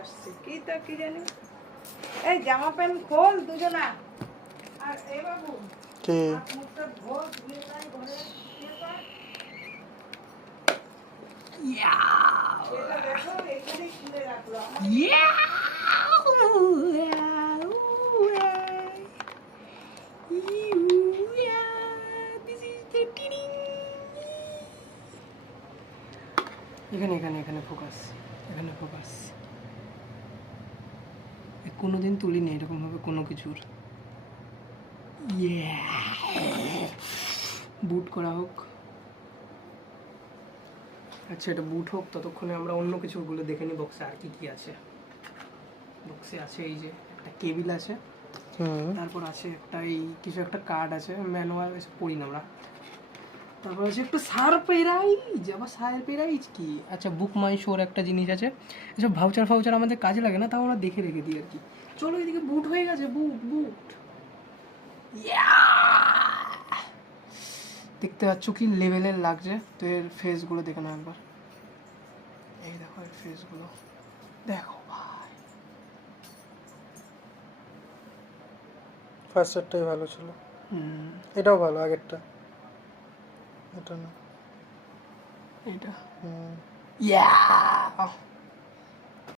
আসছে কি তা কি জানি এই জামা প্যান্ট খোল দুজনা আর এ বাবু কি মুখটা ধোল ধুয়ে যায় ঘরে শুয়ে পড় এটা দেখো এখানেই খুলে রাখলো এখানে এখানে এখানে ফোকাস, এখানে ফোকাস। কোনোদিন তুলিনি এরকমভাবে কোনো কিছুর। বুট করা হোক। আচ্ছা এটা বুট হোক, ততক্ষণে আমরা অন্য কিছুগুলো দেখে নিই বক্সে আর কি কি আছে। বক্সে আছে এই যে একটা কেবিল আছে, তারপর আছে একটা এই কিছু একটা কার্ড আছে, ম্যানুয়াল এসব পড়ি না আমরা। তারপর আছে একটু সারপ্রাইজ, আবার সারপ্রাইজ কি? আচ্ছা বুক মাই শোর একটা জিনিস আছে, এসব ভাউচার ফাউচার আমাদের কাজে লাগে না, তাও আমরা দেখে রেখে দিই আর কি। চলো এদিকে বুট হয়ে গেছে, বুট বুট। দেখতে পাচ্ছ কি লেভেলের লাগছে? তো এর ফেসগুলো দেখে না একবার, এই দেখো এর ফেসগুলো দেখো ভাই। ফার্স্টারটাই ভালো ছিল, এটাও ভালো, আগেরটা এটা না এটা হুম ইয়া